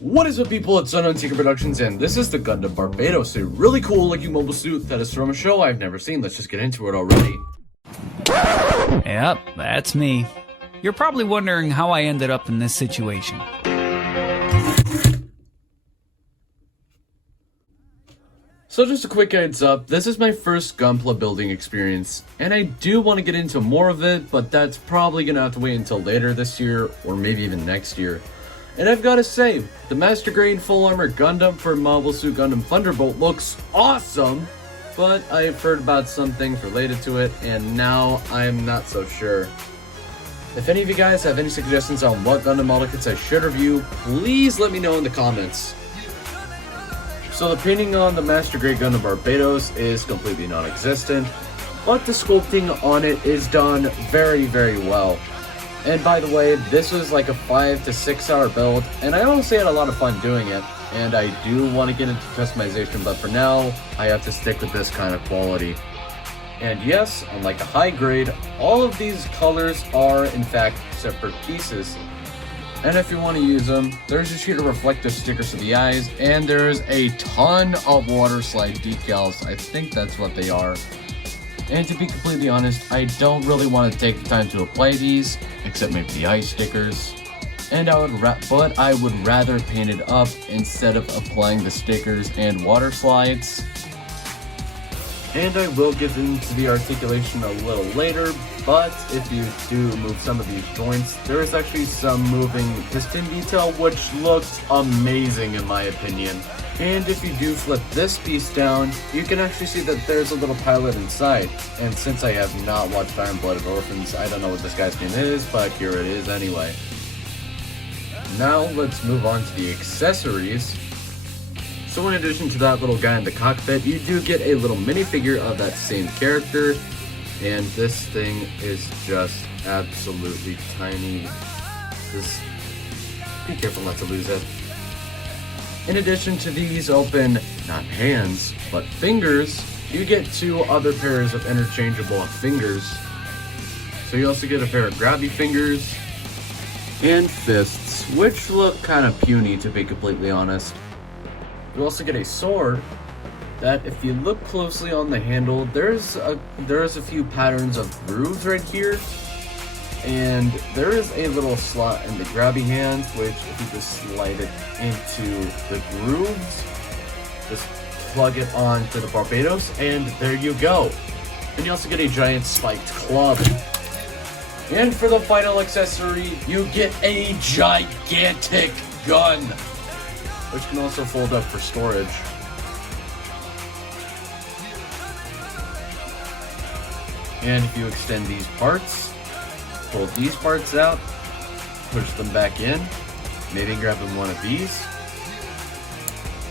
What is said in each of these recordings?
What is up, people? It's Untitled Productions, and this is the Gundam Barbatos, a really cool looking mobile suit that is from a show I've never seen. Let's just get into it already. Yep, that's me. You're probably wondering how I ended up in this situation. So just a quick heads up, this is my first Gunpla building experience, and I do want to get into more of it, but that's probably going to have to wait until later this year, or maybe even next year. And I've got to say, the Master Grade Full Armor Gundam for Mobile Suit Gundam Thunderbolt looks awesome, but I've heard about some things related to it, and now I'm not so sure. If any of you guys have any suggestions on what Gundam model kits I should review, please let me know in the comments. So the painting on the Master Grade Gundam Barbatos is completely non-existent, but the sculpting on it is done very, very well. And by the way, this was like a 5 to 6 hour build, and I honestly had a lot of fun doing it, and I do want to get into customization, but for now, I have to stick with this kind of quality. And yes, unlike a high grade, all of these colors are in fact separate pieces. And if you want to use them, there's a sheet of reflective stickers for the eyes, and there's a ton of water slide decals. I think that's what they are. And to be completely honest, I don't really want to take the time to apply these, except maybe the eye stickers. And I would rather paint it up instead of applying the stickers and water slides. And I will get into the articulation a little later, but if you do move some of these joints, there is actually some moving piston detail, which looks amazing in my opinion. And if you do flip this piece down, you can actually see that there's a little pilot inside. And since I have not watched Iron-Blooded Orphans, I don't know what this guy's name is, but here it is anyway. Now let's move on to the accessories. So in addition to that little guy in the cockpit, you do get a little minifigure of that same character. And this thing is just absolutely tiny. Just be careful not to lose it. In addition to these open, not hands, but fingers, you get 2 other pairs of interchangeable fingers. So you also get a pair of grabby fingers and fists, which look kind of puny to be completely honest. You also get a sword that, if you look closely on the handle, there's a few patterns of grooves right here. And there is a little slot in the grabby hand, which if you just slide it into the grooves, just plug it onto the Barbatos, and there you go. And you also get a giant spiked club. And for the final accessory, you get a gigantic gun, which can also fold up for storage. And if you extend these parts, pull these parts out, push them back in, maybe grab them one of these,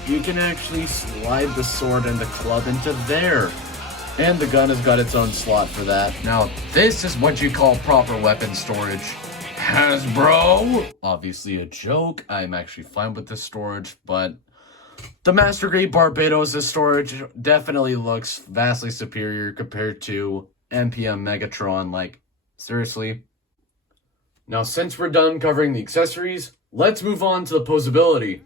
you can actually slide the sword and the club into there. And the gun has got its own slot for that. Now, this is what you call proper weapon storage. Hasbro! Obviously a joke. I'm actually fine with this storage, but the Master Grade Barbatos' storage definitely looks vastly superior compared to MPM Megatron. Like, seriously. Now, since we're done covering the accessories, let's move on to the posability.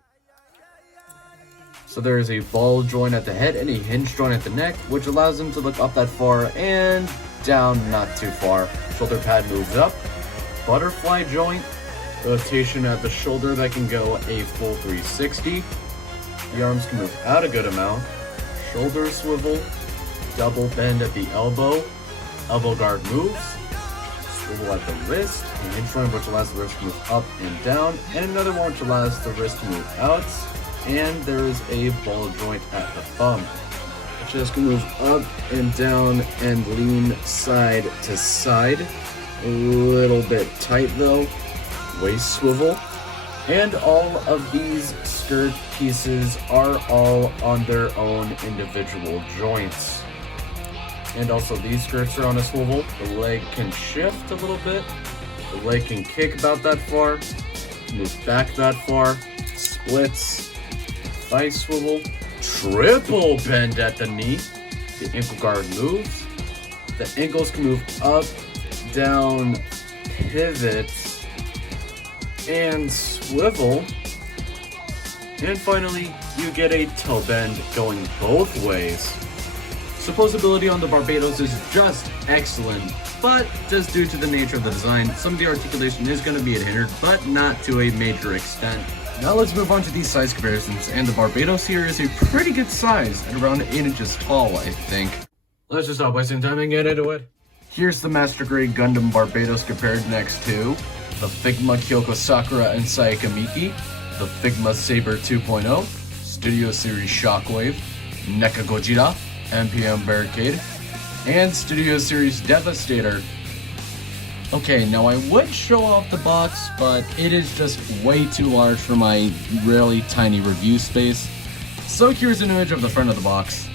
So there is a ball joint at the head and a hinge joint at the neck, which allows them to look up that far and down not too far. Shoulder pad moves up. Butterfly joint, rotation at the shoulder that can go a full 360. The arms can move out a good amount. Shoulder swivel, double bend at the elbow. Elbow guard moves. Swivel at the wrist, a hinge joint which allows the wrist to move up and down, and another one which allows the wrist to move out. And there is a ball joint at the thumb, which just can move up and down and lean side to side. A little bit tight though. Waist swivel. And all of these skirt pieces are all on their own individual joints. And also these skirts are on a swivel. The leg can shift a little bit. The leg can kick about that far. Move back that far. Splits. Thigh swivel. Triple bend at the knee. The ankle guard moves. The ankles can move up, down, pivot, and swivel. And finally, you get a toe bend going both ways. So Posability on the Barbatos is just excellent, but just due to the nature of the design, some of the articulation is going to be hindered, but not to a major extent. Now let's move on to these size comparisons, and the Barbatos here is a pretty good size, at around 8 inches tall, I think. Let's just stop wasting time and get into it. Here's the Master Grade Gundam Barbatos compared next to the Figma Kyoko Sakura and Sayaka Miki, the Figma Saber 2.0, Studio Series Shockwave, NECA Gojira, MPM Barricade, and Studio Series Devastator. Okay, now I would show off the box, but it is just way too large for my really tiny review space. So here's an image of the front of the box.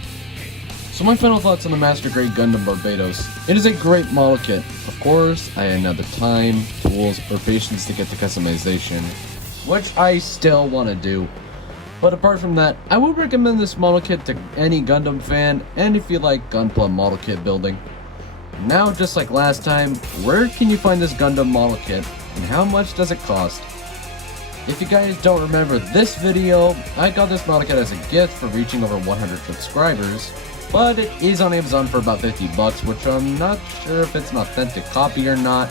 So my final thoughts on the Master Grade Gundam Barbatos. It is a great model kit. Of course, I had neither time, tools, or patience to get to customization, which I still want to do. But apart from that, I would recommend this model kit to any Gundam fan, and if you like Gunpla model kit building. Now, just like last time, where can you find this Gundam model kit, and how much does it cost? If you guys don't remember this video, I got this model kit as a gift for reaching over 100 subscribers, but it is on Amazon for about 50 bucks, which I'm not sure if it's an authentic copy or not,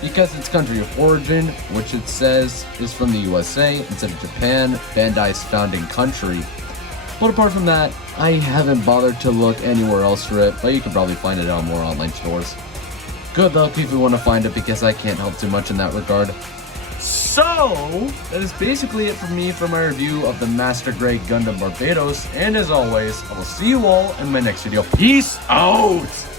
because its country of origin, which it says is from the USA instead of Japan, Bandai's founding country. But apart from that, I haven't bothered to look anywhere else for it, but you can probably find it on more online stores. Good luck if you want to find it, because I can't help too much in that regard. So, that is basically it for me for my review of the Master Grade Gundam Barbatos, and as always, I will see you all in my next video. Peace out!